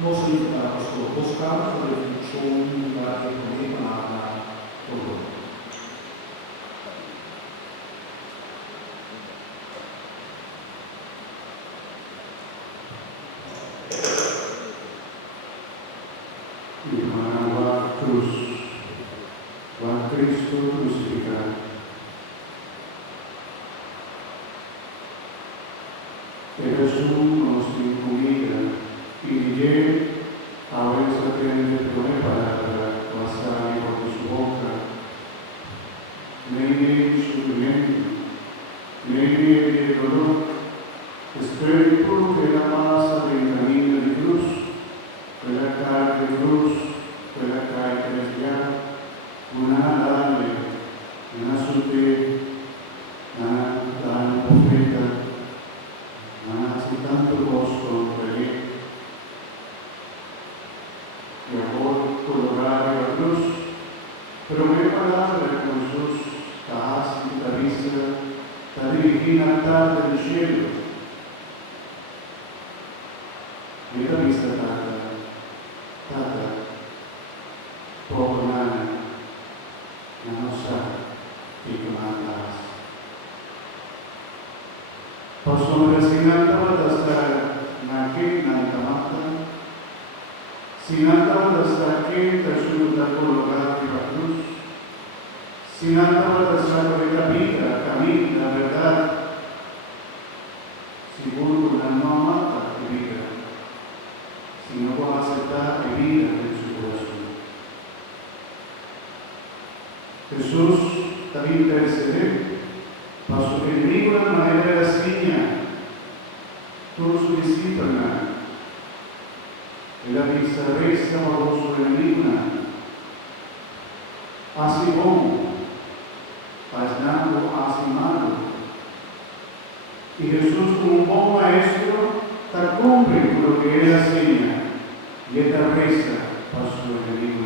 もし星からそれに承認が結構いいかなと思う。Imanaba cruz, va Cristo crucificado. E Gesù nos incumida y diré a veces aprende come palabra, pasare por su boca, nei il sufrimiento, nei il dolor, espero que la masa del camino de cruz, quella carne de cruz, quella carne cristiana, una dale, una sute, una dale profeta, una hace tanto costo per él, y amor colocar la cruz, pero me palabra con sus cajas y cabeza, la dirigida al altar del cielo. Mira vista tata, poco nada, non sa che comanda. Possono rassegnare da stare anche nella matta, si andava da stare da su da collocare la cruz, si andava da stare capita, cammina, la verità, sicuro una non amata e vita, si non può accettare vita nel suo corazón. Jesús también intercede para su enemigo de manera rasguña, todos sus discípulos. Y la miseria por su enemigo, así como, pasando así malo. Y Jesús, como un buen maestro, está cumple con lo que él enseña y esta reza para su enemigo.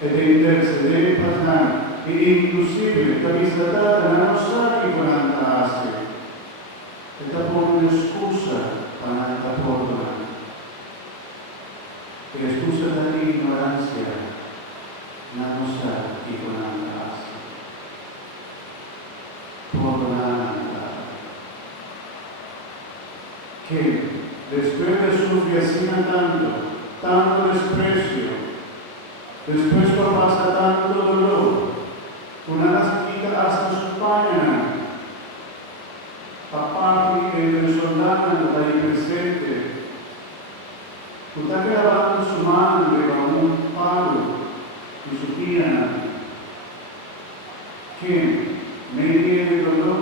E di intercedere e inclusive la vista data non sa che quando hace e da pone scusa per la porta e scusa dall'ignoranza non sa che quando hace perdonando che después de su tanto desprecio. Después pasa tanto dolor, una lasquita hasta su página, papá que el soldado está ahí presente, está grabando su mano con un palo y su pierna, que medio de dolor,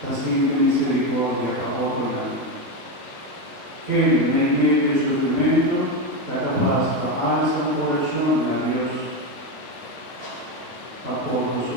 está sin misericordia para otro lado, que medio de sufrimiento, la capaz de alza el corazón de Dios, a por su